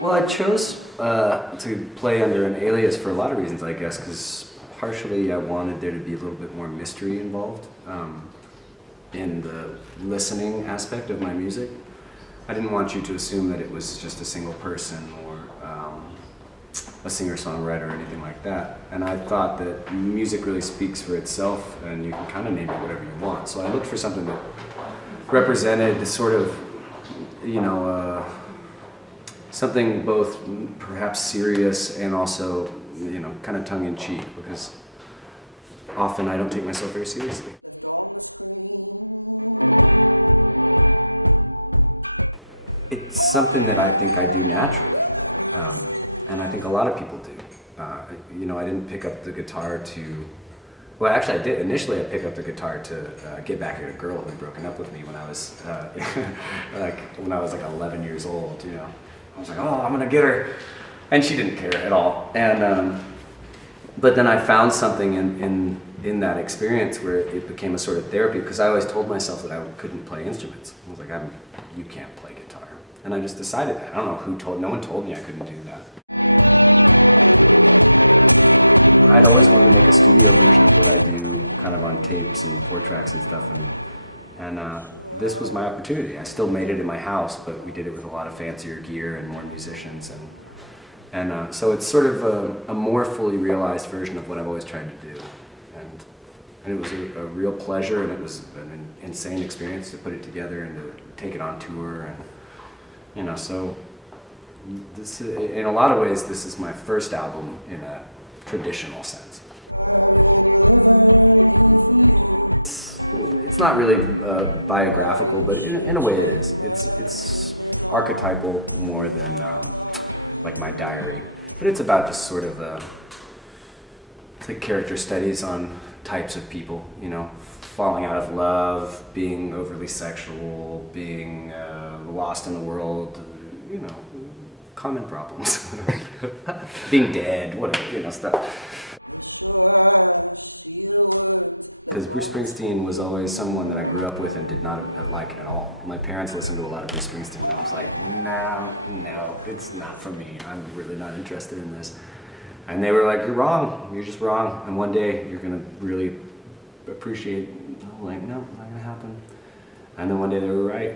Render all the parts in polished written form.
Well, I chose to play under an alias for a lot of reasons, I guess, because partially I wanted there to be a little bit more mystery involved in the listening aspect of my music. I didn't want you to assume that it was just a single person or a singer-songwriter or anything like that. And I thought that music really speaks for itself, and you can kind of name it whatever you want. So I looked for something that represented the sort of, something both perhaps serious and also, kind of tongue-in-cheek, because often I don't take myself very seriously. It's something that I think I do naturally, and I think a lot of people do. I didn't pick up the guitar to, well, actually I did. Initially I picked up the guitar to get back at a girl who had broken up with me when I was like 11 years old, I was like, oh, I'm gonna get her. And she didn't care at all. And but then I found something in that experience where it became a sort of therapy, because I always told myself that I couldn't play instruments. I was like, you can't play guitar. And I just decided that. I don't know no one told me I couldn't do that. I'd always wanted to make a studio version of what I do, kind of on tapes and 4-tracks and stuff, and this was my opportunity. I still made it in my house, but we did it with a lot of fancier gear and more musicians, and so it's sort of a more fully realized version of what I've always tried to do, and it was a real pleasure, and it was an insane experience to put it together and to take it on tour, and so this, in a lot of ways, this is my first album in a traditional sense. It's not really biographical, but in a way it is. It's archetypal more than like my diary. But it's about just sort of it's like character studies on types of people, falling out of love, being overly sexual, being lost in the world, common problems. Being dead, whatever, stuff. Because Bruce Springsteen was always someone that I grew up with and did not like at all. My parents listened to a lot of Bruce Springsteen, and I was like, no, it's not for me. I'm really not interested in this. And they were like, you're wrong. You're just wrong. And one day you're going to really appreciate, like, no, not going to happen. And then one day they were right.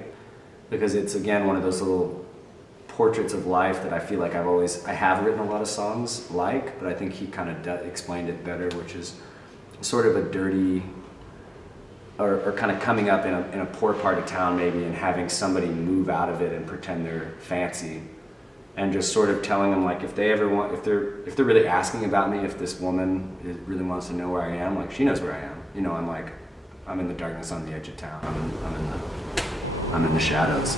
Because it's, again, one of those little portraits of life that I feel like I have written a lot of songs but I think he kind of explained it better, which is sort of a dirty, or kind of coming up in a poor part of town maybe, and having somebody move out of it and pretend they're fancy, and just sort of telling them, like, if they're really asking about me, if this woman really wants to know where I am, like, she knows where I am. I'm in the darkness on the edge of town. I'm in the shadows.